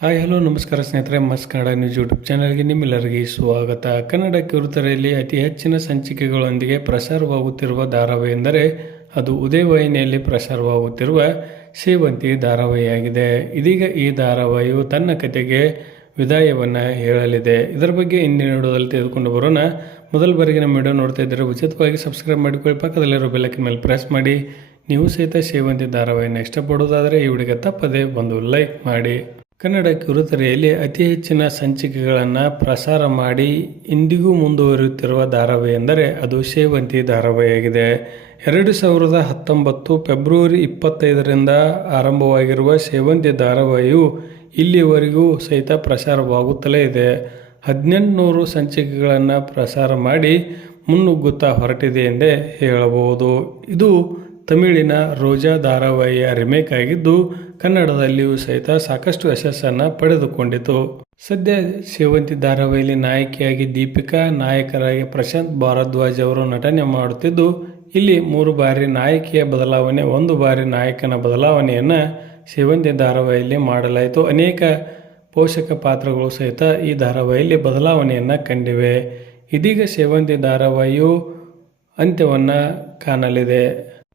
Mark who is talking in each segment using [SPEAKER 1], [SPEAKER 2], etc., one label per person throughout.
[SPEAKER 1] Hi, hello, ನಮಸ್ಕಾರ ಸ್ನೇಹಿತರೆ ಮಸ್ ಕನ್ನಡ ನ್ಯೂಸ್ ಯೂಟ್ಯೂಬ್ ಚಾನಲ್ಗೆ ನಿಮ್ಮೆಲ್ಲರಿಗೆ ಸ್ವಾಗತ. ಕನ್ನಡ ಕಿರುತೆರೆಯಲ್ಲಿ ಅತಿ ಹೆಚ್ಚಿನ ಸಂಚಿಕೆಗಳೊಂದಿಗೆ ಪ್ರಸಾರವಾಗುತ್ತಿರುವ ಧಾರಾವಾಹಿ ಎಂದರೆ ಅದು ಉದಯವಾಹಿನಿಯಲ್ಲಿ ಪ್ರಸಾರವಾಗುತ್ತಿರುವ ಸೇವಂತಿ ಧಾರಾವಾಹಿಯಾಗಿದೆ. ಇದೀಗ ಈ ಧಾರಾವಾಹಿಯು ತನ್ನ ಕತೆಗೆ ವಿದಾಯವನ್ನು ಹೇಳಲಿದೆ. ಇದರ ಬಗ್ಗೆ ಇಂದಿನ ವಿಡಿಯೋದಲ್ಲಿ ತೆಗೆದುಕೊಂಡು ಬರೋಣ. ಮೊದಲ ಬಾರಿಗೆ ನಮ್ಮ ವಿಡಿಯೋ ನೋಡ್ತಾ ಇದ್ದರೆ ಉಚಿತವಾಗಿ ಸಬ್ಸ್ಕ್ರೈಬ್ ಮಾಡಿಕೊಳ್ಳಿ. ಪಕ್ಕದಲ್ಲಿರೋ ಬೆಲ್ಲಕ್ಕೆ ಮೇಲೆ ಪ್ರೆಸ್ ಮಾಡಿ. ನೀವು ಸಹಿತ ಸೇವಂತಿ ಧಾರಾವಾಹಿನ ಇಷ್ಟಪಡೋದಾದರೆ ಈ ವಿಡಿಯೋಗೆ ತಪ್ಪದೆ ಒಂದು ಲೈಕ್ ಮಾಡಿ. ಕನ್ನಡ ಕಿರುತೆರೆಯಲ್ಲಿ ಅತಿ ಹೆಚ್ಚಿನ ಸಂಚಿಕೆಗಳನ್ನು ಪ್ರಸಾರ ಮಾಡಿ ಇಂದಿಗೂ ಮುಂದುವರಿಯುತ್ತಿರುವ ಧಾರಾವಾಹಿ ಎಂದರೆ ಅದು ಸೇವಂತಿ ಧಾರಾವಾಹಿಯಾಗಿದೆ ಎರಡು ಸಾವಿರದ ಹತ್ತೊಂಬತ್ತು ಫೆಬ್ರವರಿ ಇಪ್ಪತ್ತೈದರಿಂದ ಆರಂಭವಾಗಿರುವ ಸೇವಂತಿ ಧಾರಾವಾಹಿಯು ಇಲ್ಲಿವರೆಗೂ ಸಹಿತ ಪ್ರಸಾರವಾಗುತ್ತಲೇ ಇದೆ. ಹದಿನೆಂಟುನೂರು ಸಂಚಿಕೆಗಳನ್ನು ಪ್ರಸಾರ ಮಾಡಿ ಮುನ್ನುಗ್ಗುತ್ತಾ ಹೊರಟಿದೆ ಎಂದೇ ಹೇಳಬಹುದು. ಇದು ತಮಿಳಿನ ರೋಜಾ ಧಾರಾವಾಹಿಯ ರಿಮೇಕ್ ಆಗಿದ್ದು ಕನ್ನಡದಲ್ಲಿಯೂ ಸಹಿತ ಸಾಕಷ್ಟು ಯಶಸ್ಸನ್ನು ಪಡೆದುಕೊಂಡಿತು. ಸದ್ಯ ಸೇವಂತಿ ಧಾರಾವಾಹಿಯಲ್ಲಿ ನಾಯಕಿಯಾಗಿ ದೀಪಿಕಾ, ನಾಯಕರಾಗಿ ಪ್ರಶಾಂತ್ ಭಾರದ್ವಾಜ್ ಅವರು ನಟನೆ ಮಾಡುತ್ತಿದ್ದು, ಇಲ್ಲಿ ಮೂರು ಬಾರಿ ನಾಯಕಿಯ ಬದಲಾವಣೆ, ಒಂದು ಬಾರಿ ನಾಯಕನ ಬದಲಾವಣೆಯನ್ನು ಸೇವಂತಿ ಧಾರಾವಾಹಿಯಲ್ಲಿ ಮಾಡಲಾಯಿತು. ಅನೇಕ ಪೋಷಕ ಪಾತ್ರಗಳು ಸಹಿತ ಈ ಧಾರಾವಾಹಿಯಲ್ಲಿ ಬದಲಾವಣೆಯನ್ನು ಕಂಡಿವೆ. ಇದೀಗ ಸೇವಂತಿ ಧಾರಾವಾಹಿಯು ಅಂತ್ಯವನ್ನು ಕಾಣಲಿದೆ.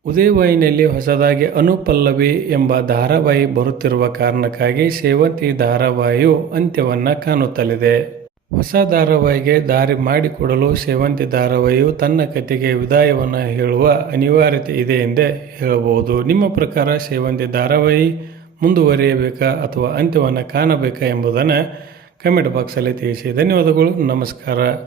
[SPEAKER 1] ಉದಯವಾಹಿನಿಯಲ್ಲಿ ಹೊಸದಾಗಿ ಅನುಪಲ್ಲವಿ ಎಂಬ ಧಾರಾವಾಹಿ ಬರುತ್ತಿರುವ ಕಾರಣಕ್ಕಾಗಿ ಸೇವಂತಿ ಧಾರಾವಾಹಿಯು ಅಂತ್ಯವನ್ನು ಕಾಣುತ್ತಲಿದೆ. ಹೊಸ ಧಾರಾವಾಹಿಗೆ ದಾರಿ ಮಾಡಿಕೊಡಲು ಸೇವಂತಿ ಧಾರಾವಾಹಿಯು ತನ್ನ ಕತೆಗೆ ವಿದಾಯವನ್ನು ಹೇಳುವ ಅನಿವಾರ್ಯತೆ ಇದೆ ಎಂದೇ ಹೇಳಬಹುದು. ನಿಮ್ಮ ಪ್ರಕಾರ ಸೇವಂತಿ ಧಾರಾವಾಹಿ ಮುಂದುವರಿಯಬೇಕಾ ಅಥವಾ ಅಂತ್ಯವನ್ನು ಕಾಣಬೇಕಾ ಎಂಬುದನ್ನು ಕಮೆಂಟ್ ಬಾಕ್ಸಲ್ಲಿ ತಿಳಿಸಿ. ಧನ್ಯವಾದಗಳು, ನಮಸ್ಕಾರ.